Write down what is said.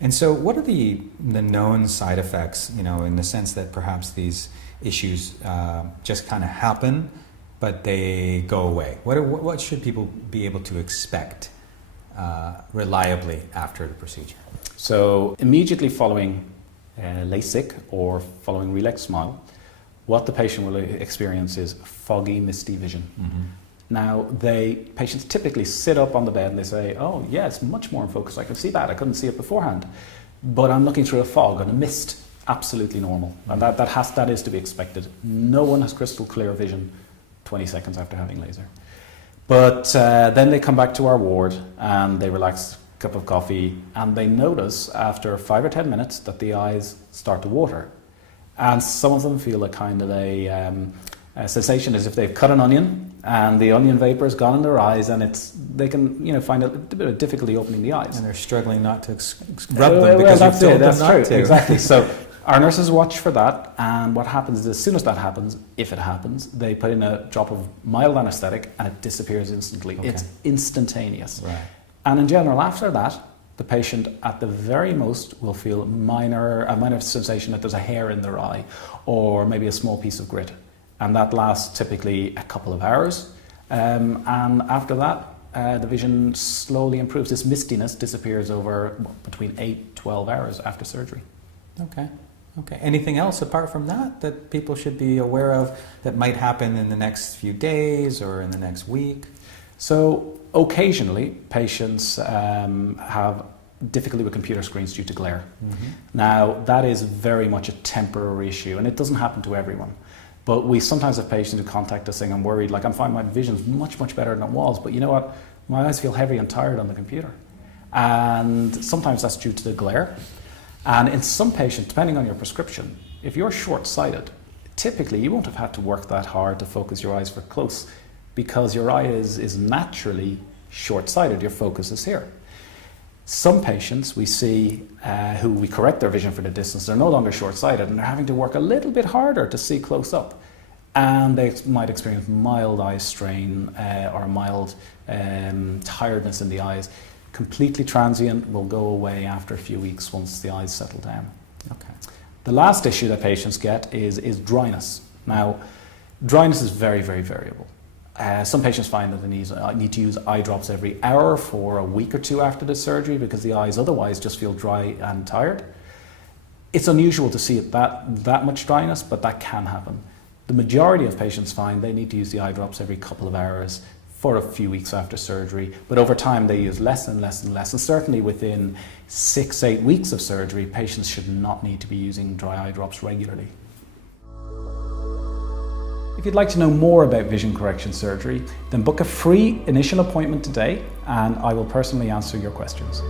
And so what are the known side effects, in the sense that perhaps these issues just kind of happen, but they go away? What should people be able to expect reliably after the procedure? So immediately following LASIK or following Relax Smile, what the patient will experience is foggy, misty vision. Mm-hmm. Now, patients typically sit up on the bed and they say, oh yeah, it's much more in focus, I can see that, I couldn't see it beforehand. But I'm looking through a fog and a mist, absolutely normal. And that is to be expected. No one has crystal clear vision 20 seconds after having laser. But then they come back to our ward and they relax, a cup of coffee, and they notice after 5 or 10 minutes that the eyes start to water. And some of them feel a kind of a sensation as if they've cut an onion and the onion vapor has gone in their eyes, and they can find a bit of difficulty opening the eyes. And they're struggling not to rub them because you've told them not to. Exactly. So our nurses watch for that, and what happens is as soon as that happens, if it happens, they put in a drop of mild anaesthetic and it disappears instantly. Okay. It's instantaneous. Right. And in general, after that, the patient at the very most will feel a minor sensation that there's a hair in their eye or maybe a small piece of grit. And that lasts typically a couple of hours. And after that, the vision slowly improves. This mistiness disappears over between 8-12 hours after surgery. Okay. Anything else apart from that people should be aware of that might happen in the next few days or in the next week? So occasionally patients have difficulty with computer screens due to glare. Mm-hmm. Now that is very much a temporary issue, and it doesn't happen to everyone. But we sometimes have patients who contact us saying, I'm worried, I'm finding my vision's much, much better than it was, but you know what, my eyes feel heavy and tired on the computer. And sometimes that's due to the glare. And in some patients, depending on your prescription, if you're short-sighted, typically you won't have had to work that hard to focus your eyes for close, because your eye is naturally short-sighted, your focus is here. Some patients we see who we correct their vision for the distance, they're no longer short-sighted and they're having to work a little bit harder to see close up. And they might experience mild eye strain or mild tiredness in the eyes. Completely transient, will go away after a few weeks once the eyes settle down. Okay. The last issue that patients get is dryness. Now, dryness is very, very variable. Some patients find that they need to use eye drops every hour for a week or two after the surgery because the eyes otherwise just feel dry and tired. It's unusual to see that much dryness, but that can happen. The majority of patients find they need to use the eye drops every couple of hours for a few weeks after surgery, but over time they use less and less and less, and certainly within 6-8 weeks of surgery, patients should not need to be using dry eye drops regularly. If you'd like to know more about vision correction surgery, then book a free initial appointment today and I will personally answer your questions.